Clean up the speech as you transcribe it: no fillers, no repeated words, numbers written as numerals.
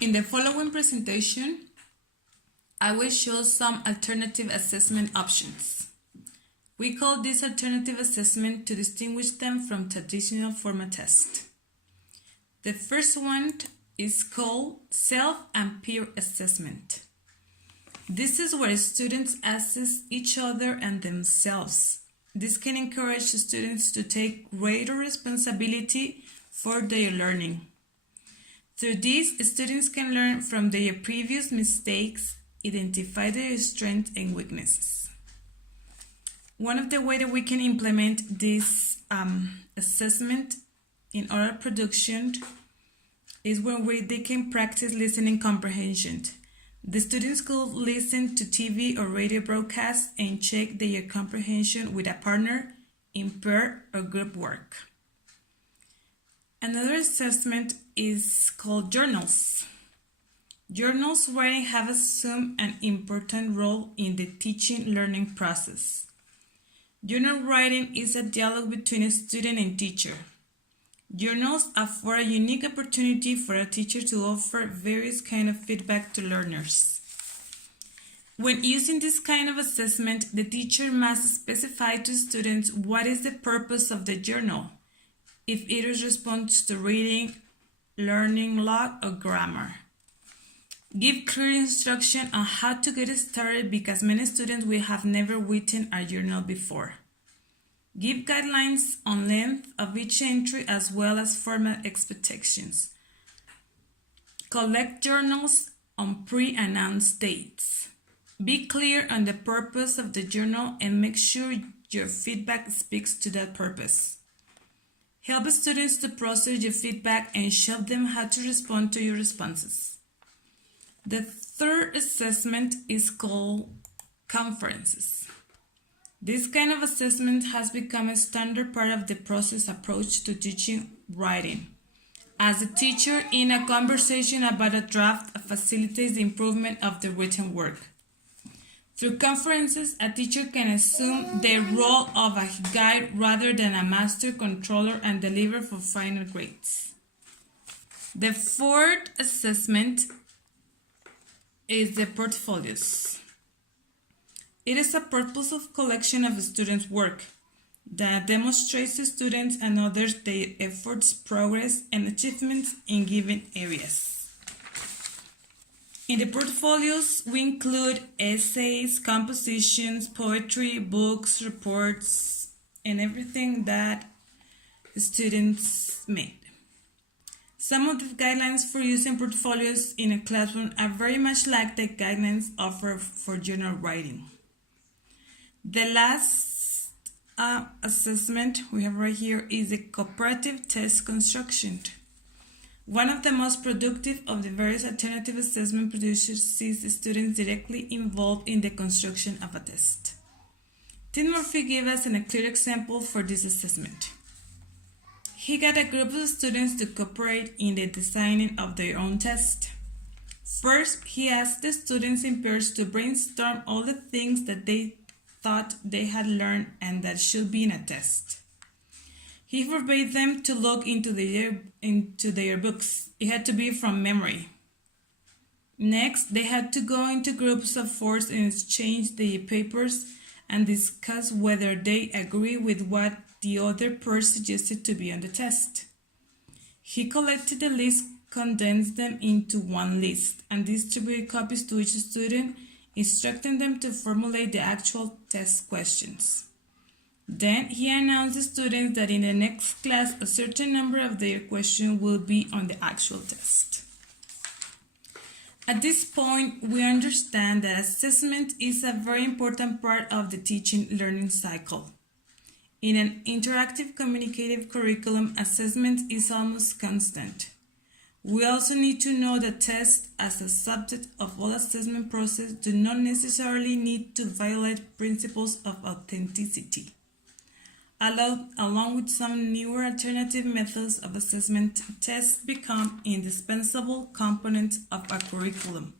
In the following presentation, I will show some alternative assessment options. We call this alternative assessment to distinguish them from traditional formal test. The first one is called self and peer assessment. This is where students assess each other and themselves. This can encourage students to take greater responsibility for their learning. Through this, students can learn from their previous mistakes, identify their strengths and weaknesses. One of the ways that we can implement this assessment in oral production is when they can practice listening comprehension. The students could listen to TV or radio broadcasts and check their comprehension with a partner in pair or group work. Another assessment is called journals. Journals writing have assumed an important role in the teaching learning process. Journal writing is a dialogue between a student and teacher. Journals afford a unique opportunity for a teacher to offer various kinds of feedback to learners. When using this kind of assessment, the teacher must specify to students what is the purpose of the journal, if it responds to reading, learning, log, or grammar. Give clear instruction on how to get started because many students will have never written a journal before. Give guidelines on length of each entry as well as format expectations. Collect journals on pre-announced dates. Be clear on the purpose of the journal and make sure your feedback speaks to that purpose. Help students to process your feedback and show them how to respond to your responses. The third assessment is called conferences. This kind of assessment has become a standard part of the process approach to teaching writing. As a teacher, in a conversation about a draft facilitates the improvement of the written work. Through conferences, a teacher can assume the role of a guide rather than a master controller and deliver for final grades. The fourth assessment is the portfolios. It is a purposive collection of students' work that demonstrates to students and others their efforts, progress, and achievements in given areas. In the portfolios, we include essays, compositions, poetry, books, reports, and everything that students made. Some of the guidelines for using portfolios in a classroom are very much like the guidelines offered for journal writing. The last assessment we have right here is the cooperative test construction. One of the most productive of the various alternative assessment producers sees the students directly involved in the construction of a test. Tim Murphy gave us a clear example for this assessment. He got a group of students to cooperate in the designing of their own test. First, he asked the students in pairs to brainstorm all the things that they thought they had learned and that should be in a test. He forbade them to look into their books. It had to be from memory. Next, they had to go into groups of four and exchange their papers and discuss whether they agree with what the other pair suggested to be on the test. He collected the list, condensed them into one list, and distributed copies to each student, instructing them to formulate the actual test questions. Then he announced to students that in the next class a certain number of their questions will be on the actual test. At this point, we understand that assessment is a very important part of the teaching learning cycle. In an interactive communicative curriculum, assessment is almost constant. We also need to know that tests as a subject of all assessment process do not necessarily need to violate principles of authenticity. Along with some newer alternative methods of assessment, tests become indispensable components of a curriculum.